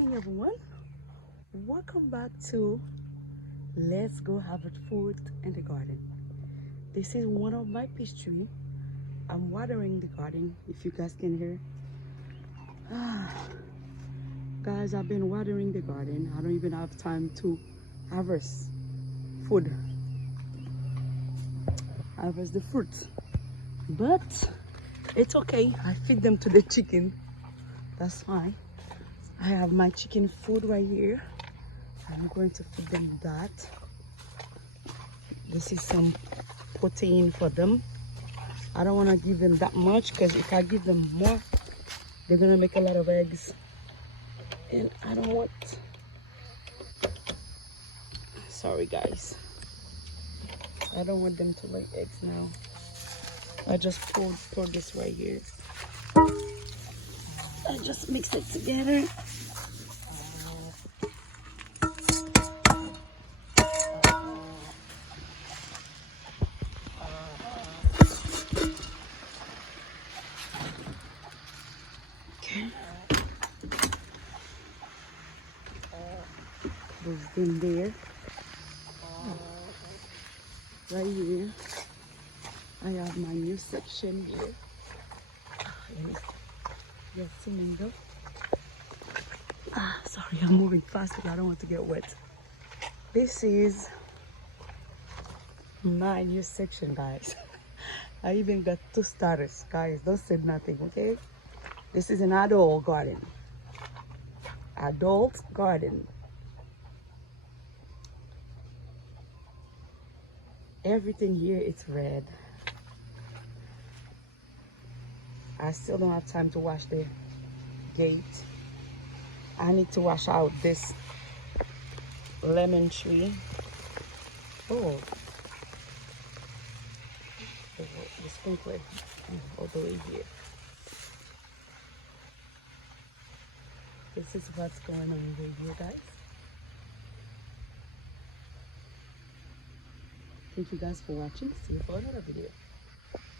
morning, everyone. Welcome back to Let's Go Harvest Food in the Garden. This is one of my peach trees. I'm watering the garden, if you guys can hear. Guys, I've been watering the garden. I don't even have time to harvest food, harvest the fruit, but it's okay. I feed them to the chicken. That's fine. I have my chicken food right here. I'm going to feed them that. This is some protein for them. I don't want to give them that much because if I give them more, they're gonna make a lot of eggs, and I don't want. Sorry guys, I don't want them to lay eggs now. I just pour this right here. I just mix it together. Okay. Goes in there. Right here, I have my new section here. Yes, Simingo. Sorry, I'm moving fast because I don't want to get wet. This is my new section, guys. I even got 2 starters, guys. Don't say nothing, okay? This is an adult garden. Adult garden. Everything here is red. I still don't have time to wash the gate. I need to wash out this lemon tree. Oh, the sprinkler all the way here. This is what's going on over here, guys. Thank you guys for watching. See you for another video.